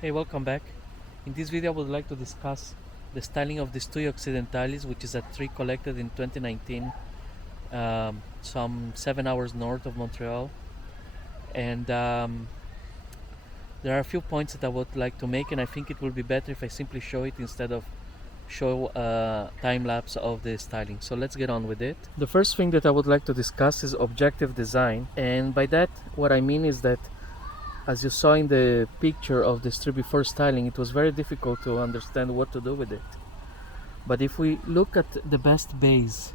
Hey, welcome back. In this video I would like to discuss the styling of this Thuja occidentalis, which is a tree collected in 2019, some 7 hours north of Montreal. And there are a few points that I would like to make, and I think it will be better if I simply show it instead of show a time lapse of the styling. So let's get on with it. The first thing that I would like to discuss is objective design, and by that what I mean is that, as you saw in the picture of this tree before styling, it was very difficult to understand what to do with it. But if we look at the best base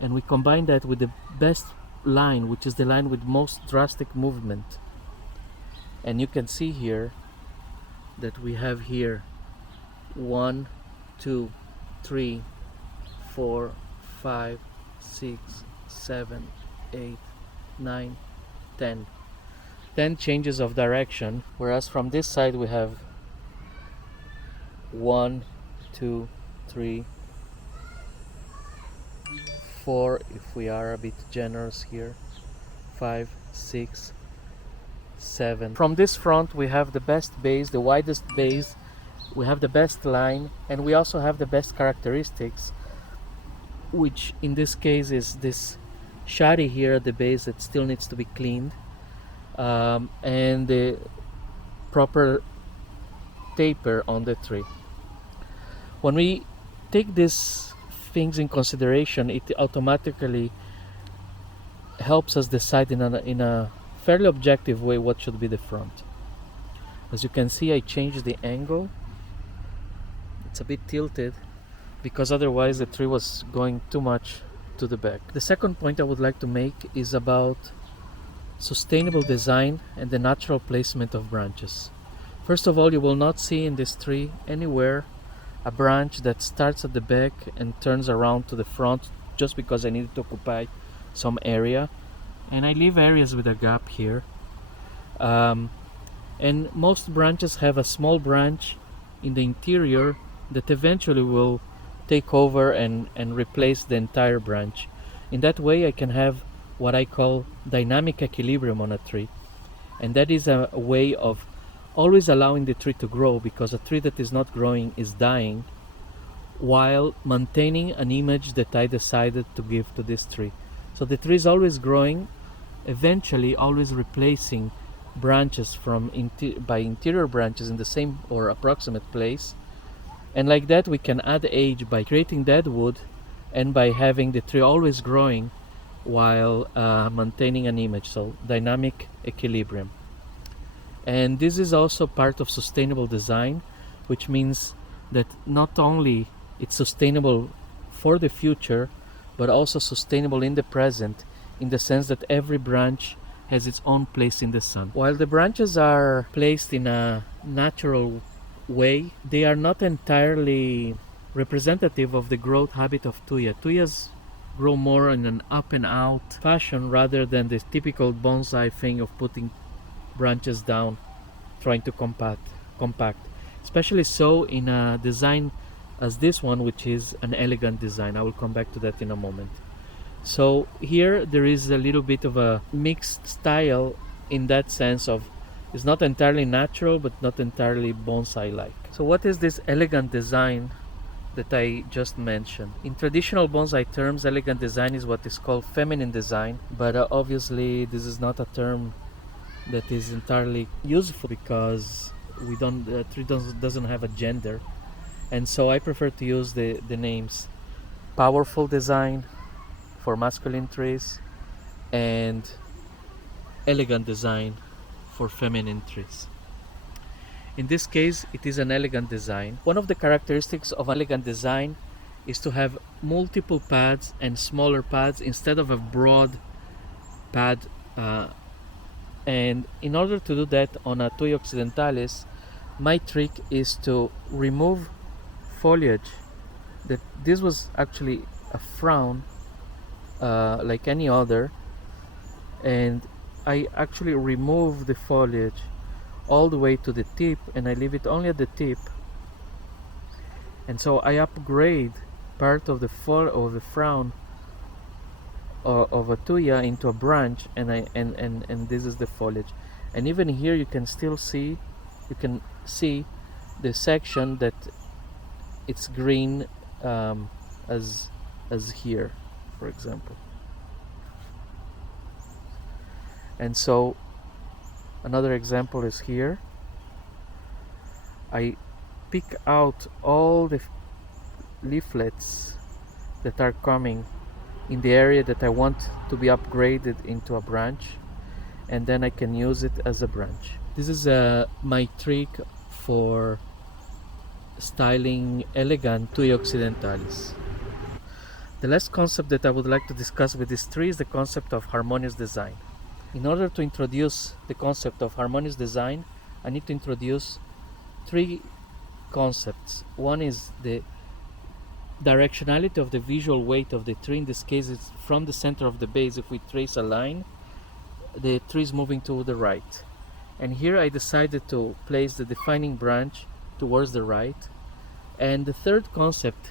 and we combine that with the best line, which is the line with most drastic movement, and you can see here that we have here 1, 2, 3, 4, 5, 6, 7, 8, 9, 10 changes of direction, whereas from this side we have 1, 2, 3, 4, if we are a bit generous here, 5, 6, 7. From this front we have the best base, the widest base, we have the best line, and we also have the best characteristics, which in this case is this shadi here at the base that still needs to be cleaned, and the proper taper on the tree. When we take these things in consideration, it automatically helps us decide in a fairly objective way what should be the front. As you can see, I changed the angle. It's a bit tilted because otherwise the tree was going too much to the back. The second point I would like to make is about sustainable design and the natural placement of branches. First of all, you will not see in this tree anywhere a branch that starts at the back and turns around to the front just because I needed to occupy some area, and I leave areas with a gap here, and most branches have a small branch in the interior that eventually will take over and replace the entire branch. In that way I can have what I call dynamic equilibrium on a tree, and that is a way of always allowing the tree to grow, because a tree that is not growing is dying, while maintaining an image that I decided to give to this tree. So the tree is always growing, eventually always replacing branches from by interior branches in the same or approximate place, and like that we can add age by creating dead wood and by having the tree always growing while maintaining an image. So dynamic equilibrium. And this is also part of sustainable design, which means that not only it's sustainable for the future, but also sustainable in the present, in the sense that every branch has its own place in the sun. While the branches are placed in a natural way, they are not entirely representative of the growth habit of Thuja. Thuyas grow more in an up and out fashion rather than the typical bonsai thing of putting branches down, trying to compact. Especially so in a design as this one, which is an elegant design. I will come back to that in a moment. So here there is a little bit of a mixed style, in that sense of it's not entirely natural but not entirely bonsai like. So what is this elegant design that I just mentioned? In traditional bonsai terms, elegant design is what is called feminine design, but obviously this is not a term that is entirely useful, because the tree doesn't have a gender, and so I prefer to use the names powerful design for masculine trees and elegant design for feminine trees. In this case, it is an elegant design. One of the characteristics of elegant design is to have multiple pads and smaller pads instead of a broad pad, and in order to do that on a Thuja occidentalis, my trick is to remove foliage. This was actually a frown, like any other, and I actually remove the foliage all the way to the tip, and I leave it only at the tip, and so I upgrade part of the frown of a Thuja into a branch, and this is the foliage. And even here you can still see you can see the section that it's green, as here, for example. And so another example is here. I pick out all the leaflets that are coming in the area that I want to be upgraded into a branch, and then I can use it as a branch. This is my trick for styling elegant Thuja occidentalis. The last concept that I would like to discuss with this tree is the concept of harmonious design. In order to introduce the concept of harmonious design, I need to introduce three concepts. One is the directionality of the visual weight of the tree. In this case, it's from the center of the base. If we trace a line, the tree is moving to the right. And here I decided to place the defining branch towards the right. And the third concept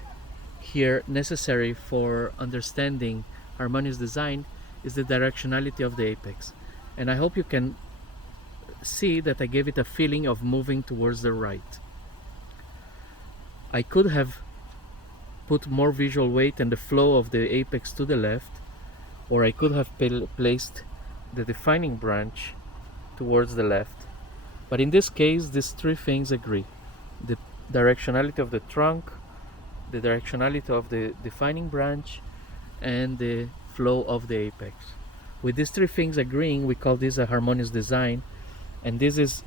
here necessary for understanding harmonious design is the directionality of the apex. And I hope you can see that I gave it a feeling of moving towards the right. I could have put more visual weight and the flow of the apex to the left, or I could have placed the defining branch towards the left. But in this case, these three things agree: the directionality of the trunk, the directionality of the defining branch, and the flow of the apex. With these three things agreeing, we call this a harmonious design, and this is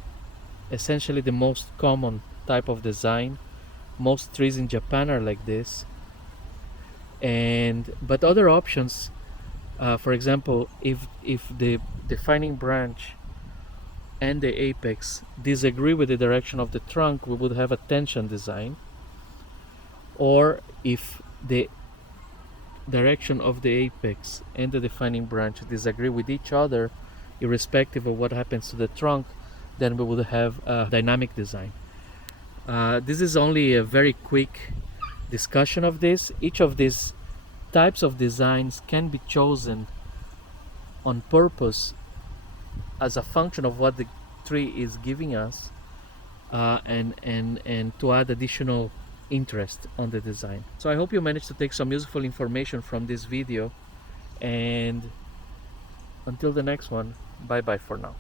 essentially the most common type of design. Most trees in Japan are like this. But other options, for example, if the defining branch and the apex disagree with the direction of the trunk, we would have a tension design. Or if the direction of the apex and the defining branch disagree with each other, irrespective of what happens to the trunk, then we would have a dynamic design. This is only a very quick discussion of this. Each of these types of designs can be chosen on purpose as a function of what the tree is giving us, and to add additional interest on the design. So I hope you managed to take some useful information from this video, and until the next one, bye bye for now.